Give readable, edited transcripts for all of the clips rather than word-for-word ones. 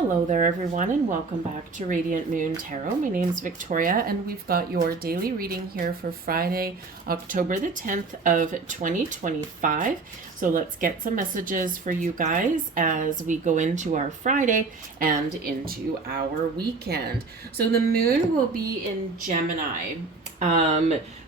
Hello there, everyone, and welcome back to Radiant Moon Tarot. My name's Victoria, and we've got your daily reading here for Friday, October the 10th of 2025. So let's get some messages for you guys as we go into our Friday and into our weekend. So the moon will be in Gemini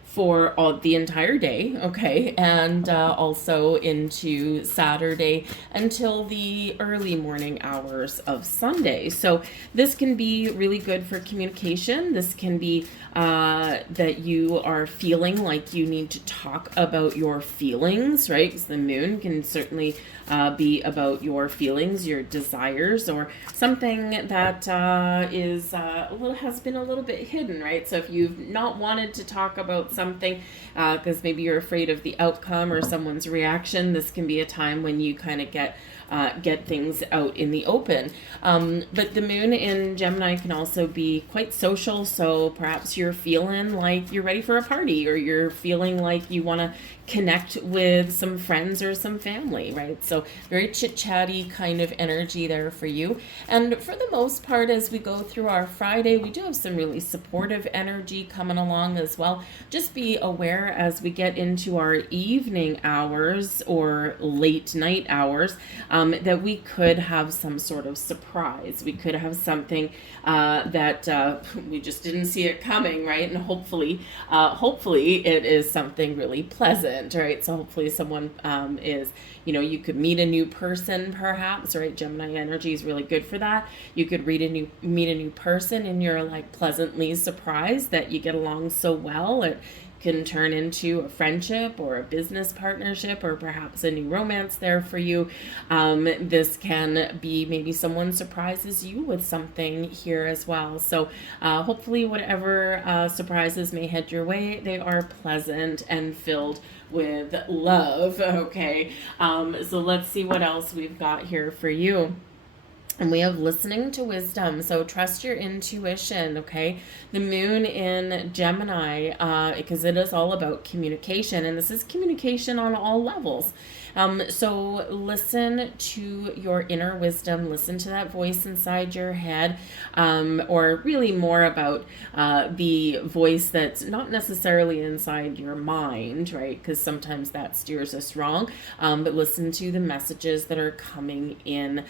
for the entire day, okay, and also into Saturday until the early morning hours of Sunday. So this can be really good for communication. This can be that you are feeling like you need to talk about your feelings, right? Because the moon can certainly be about your feelings, your desires, or something that has been a little bit hidden, right? So if you've not wanted to talk about something because maybe you're afraid of the outcome or someone's reaction, this can be a time when you kind of get things out in the open. But the moon in Gemini can also be quite social, so perhaps you're feeling like you're ready for a party, or you're feeling like you want to connect with some friends or some family, right? So very chit-chatty kind of energy there for you. And for the most part, as we go through our Friday, we do have some really supportive energy coming along as well. Just be aware as we get into our evening hours or late night hours that we could have some sort of surprise. We could have something that we just didn't see it coming, right? And hopefully it is something really pleasant, right? So hopefully someone you could meet a new person perhaps, right? Gemini energy is really good for that. You could meet a new person and you're like pleasantly surprised that you get along so well. It can turn into a friendship or a business partnership or perhaps a new romance there for you. This can be maybe someone surprises you with something here as well. So hopefully whatever surprises may head your way, they are pleasant and filled with love, okay? So let's see what else we've got here for you. And we have listening to wisdom. So trust your intuition, okay? The moon in Gemini, because it is all about communication, and this is communication on all levels. So listen to your inner wisdom, listen to that voice inside your head, or really more about the voice that's not necessarily inside your mind, right? Because sometimes that steers us wrong, but listen to the messages that are coming in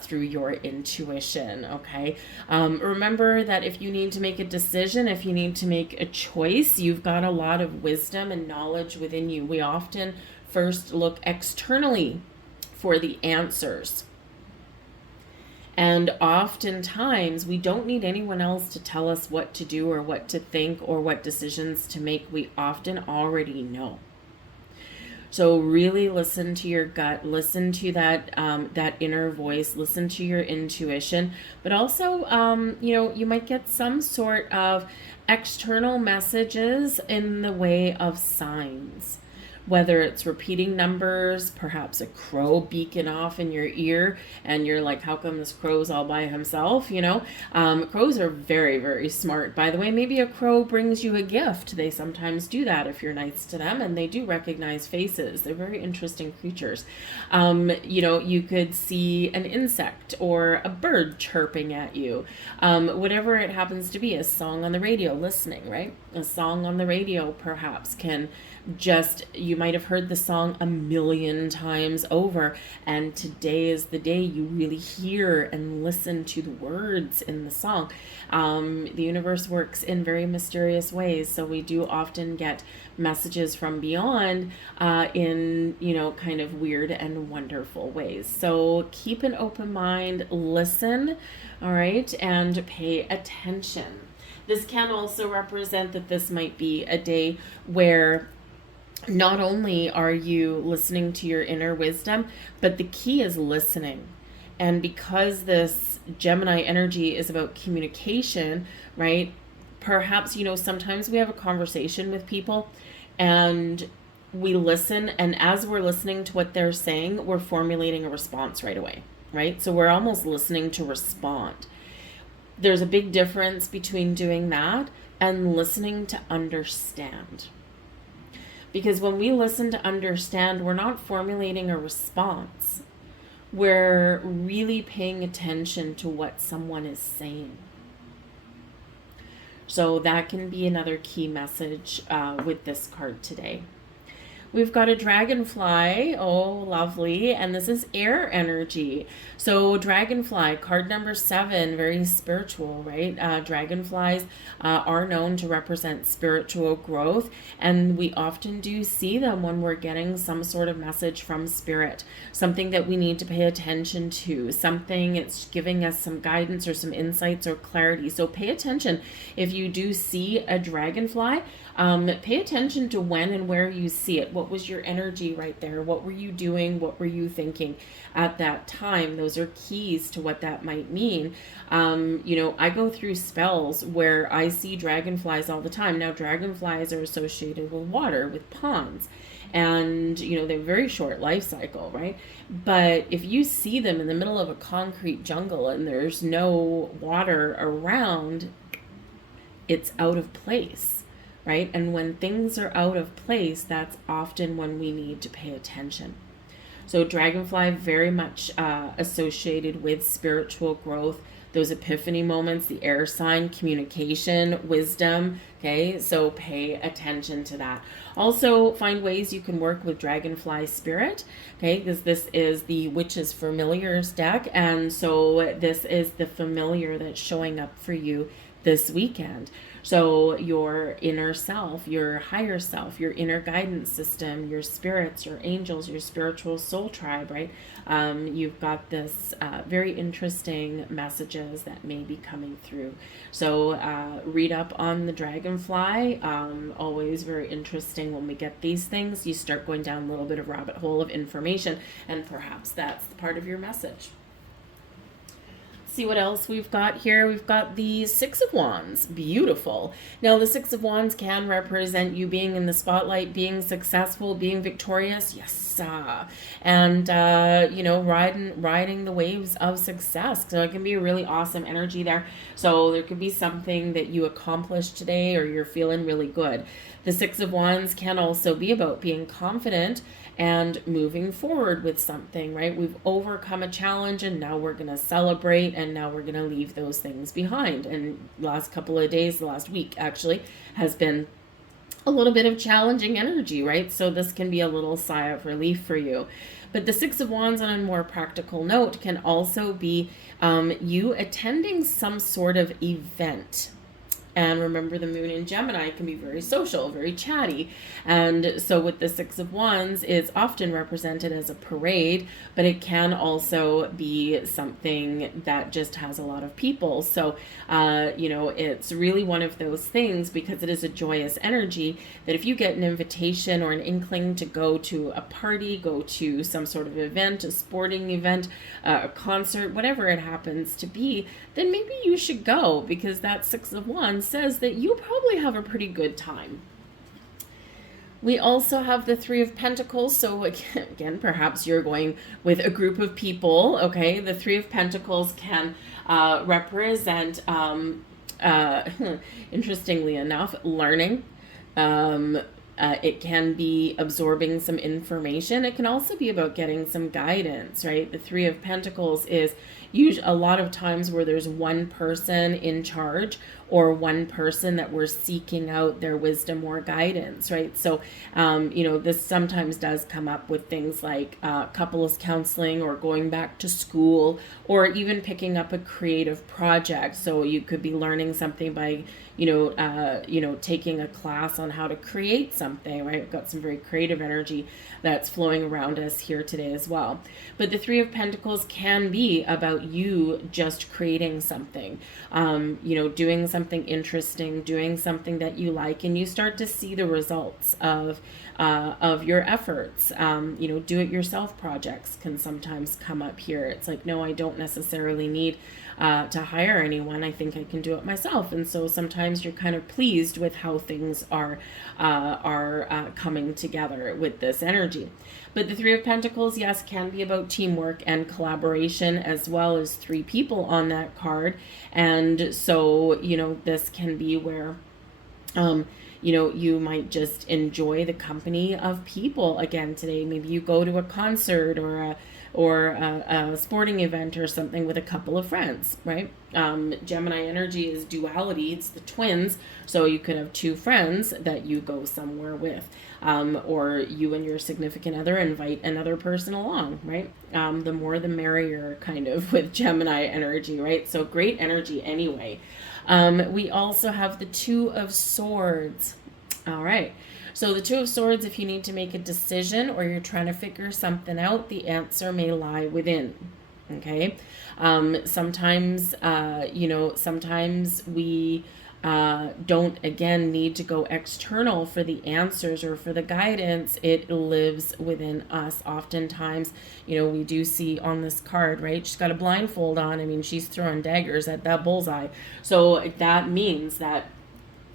through your intuition, okay? Remember that if you need to make a decision, if you need to make a choice, you've got a lot of wisdom and knowledge within you. We often first look externally for the answers. And oftentimes we don't need anyone else to tell us what to do or what to think or what decisions to make. We often already know. So really listen to your gut, listen to that inner voice, listen to your intuition, but also, you might get some sort of external messages in the way of signs. Whether it's repeating numbers, perhaps a crow beacon off in your ear, and you're like, how come this crow's all by himself, Crows are very, very smart. By the way, maybe a crow brings you a gift. They sometimes do that if you're nice to them, and they do recognize faces. They're very interesting creatures. You could see an insect or a bird chirping at you. Whatever it happens to be, a song on the radio, listening, right? A song on the radio perhaps can you might have heard the song a million times over, and today is the day you really hear and listen to the words in the song. The universe works in very mysterious ways, so we do often get messages from beyond in kind of weird and wonderful ways. So keep an open mind, listen, all right, and pay attention. This can also represent that this might be a day where not only are you listening to your inner wisdom, but the key is listening. And because this Gemini energy is about communication, right? Perhaps, sometimes we have a conversation with people and we listen, and as we're listening to what they're saying, we're formulating a response right away, right? So we're almost listening to respond. There's a big difference between doing that and listening to understand. Because when we listen to understand, we're not formulating a response. we're really paying attention to what someone is saying. So that can be another key message with this card today. We've got a dragonfly. Oh, lovely. And this is air energy. So dragonfly, card number 7, very spiritual, right? Dragonflies are known to represent spiritual growth. And we often do see them when we're getting some sort of message from spirit, something that we need to pay attention to, something it's giving us some guidance or some insights or clarity. So pay attention. If you do see a dragonfly, pay attention to when and where you see it. What was your energy right there? What were you doing? What were you thinking at that time? Those are keys to what that might mean. I go through spells where I see dragonflies all the time. Now, dragonflies are associated with water, with ponds. And, they have a very short life cycle, right? But if you see them in the middle of a concrete jungle and there's no water around, it's out of place. Right? And when things are out of place, that's often when we need to pay attention. So dragonfly very much associated with spiritual growth, those epiphany moments, the air sign, communication, wisdom. Okay, so pay attention to that. Also, find ways you can work with dragonfly spirit. Okay, because this is the Witch's Familiars deck. And so this is the familiar that's showing up for you this weekend. So your inner self, your higher self, your inner guidance system, your spirits, your angels, your spiritual soul tribe, right? You've got this very interesting messages that may be coming through. So read up on the dragonfly. Always very interesting when we get these things. You start going down a little bit of rabbit hole of information, and perhaps that's part of your message. See what else we've got here. We've got the 6 of Wands. Beautiful. Now, the 6 of Wands can represent you being in the spotlight, being successful, being victorious. Yes. And, riding the waves of success. So it can be a really awesome energy there. So there could be something that you accomplished today or you're feeling really good. The 6 of Wands can also be about being confident and moving forward with something, right? We've overcome a challenge and now we're going to celebrate and now we're going to leave those things behind. And last couple of days, the last week actually, has been a little bit of challenging energy, right? So this can be a little sigh of relief for you. But the 6 of Wands on a more practical note can also be you attending some sort of event. And remember, the moon in Gemini can be very social, very chatty. And so with the 6 of Wands, it's often represented as a parade, but it can also be something that just has a lot of people. So, it's really one of those things, because it is a joyous energy, that if you get an invitation or an inkling to go to a party, go to some sort of event, a sporting event, a concert, whatever it happens to be, then maybe you should go, because that 6 of Wands says that you probably have a pretty good time. We also have the 3 of Pentacles. So again, perhaps you're going with a group of people. Okay, the 3 of Pentacles can represent, interestingly enough, learning. It can be absorbing some information. It can also be about getting some guidance, right? The 3 of Pentacles is usually a lot of times where there's one person in charge or one person that we're seeking out their wisdom or guidance, right? So, this sometimes does come up with things like couples counseling or going back to school or even picking up a creative project. So you could be learning something by, taking a class on how to create something, right? We've got some very creative energy that's flowing around us here today as well. But the 3 of Pentacles can be about you just creating something, doing something interesting, doing something that you like, and you start to see the results of your efforts. Do-it-yourself projects can sometimes come up here. It's like, no, I don't necessarily need to hire anyone. I think I can do it myself. And so sometimes you're kind of pleased with how things are coming together with this energy. But the 3 of Pentacles, yes, can be about teamwork and collaboration, as well as 3 people on that card. And so, this can be where you might just enjoy the company of people again today. Maybe you go to a concert or or a sporting event or something with a couple of friends, right? Gemini energy is duality. It's the twins. So you could have two friends that you go somewhere with. Or you and your significant other invite another person along, right? The more the merrier, kind of, with Gemini energy, right? So great energy anyway. We also have the Two of Swords. All right. So the Two of Swords, if you need to make a decision or you're trying to figure something out, the answer may lie within. Okay. Sometimes, sometimes we don't, again, need to go external for the answers or for the guidance. It lives within us. Oftentimes, we do see on this card, right? She's got a blindfold on. I mean, she's throwing daggers at that bullseye. So that means that,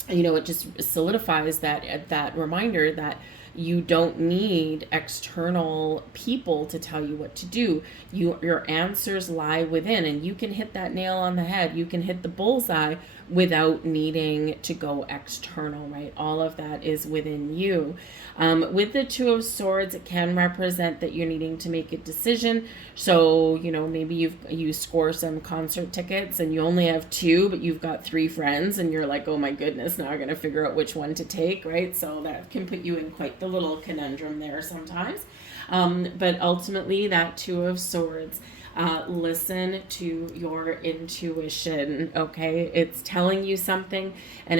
it just solidifies that reminder that you don't need external people to tell you what to do. Your answers lie within, and you can hit that nail on the head. You can hit the bullseye without needing to go external, right? All of that is within you. With the Two of Swords, it can represent that you're needing to make a decision. So, maybe you score some concert tickets and you only have two, but you've got three friends and you're like, oh my goodness, now I got to figure out which one to take, right? So that can put you in quite the little conundrum there sometimes. But ultimately, that Two of Swords, listen to your intuition. Okay, it's telling you something, and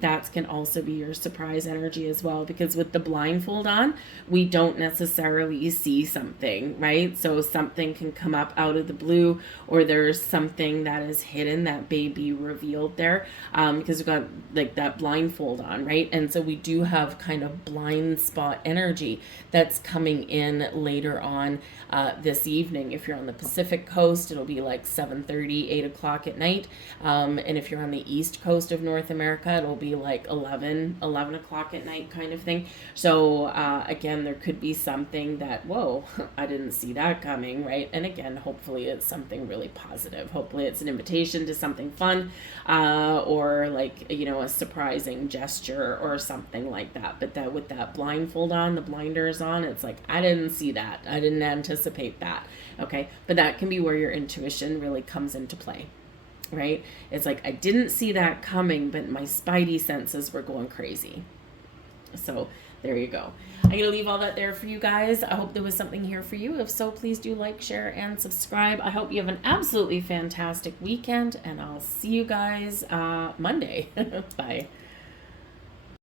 that can also be your surprise energy as well, because with the blindfold on, we don't necessarily see something, right? So something can come up out of the blue, or there's something that is hidden that may be revealed there, because we've got like that blindfold on, right? And so we do have kind of blind spot energy that's coming in later on this evening. If you're on the Pacific coast, it'll be like 7:30, 8 o'clock at night. And if you're on the East Coast of North America, it'll be like 11 o'clock at night kind of thing. So again, there could be something that, whoa, I didn't see that coming, right? And again, hopefully it's something really positive. Hopefully it's an invitation to something fun, or like, a surprising gesture or something like that. But that with that blindfold on, the blinders on, it's like, I didn't see that. I didn't anticipate that. Okay. But that can be where your intuition really comes into play, right? It's like, I didn't see that coming, but my spidey senses were going crazy. So there you go. I'm going to leave all that there for you guys. I hope there was something here for you. If so, please do like, share, and subscribe. I hope you have an absolutely fantastic weekend, and I'll see you guys Monday. Bye.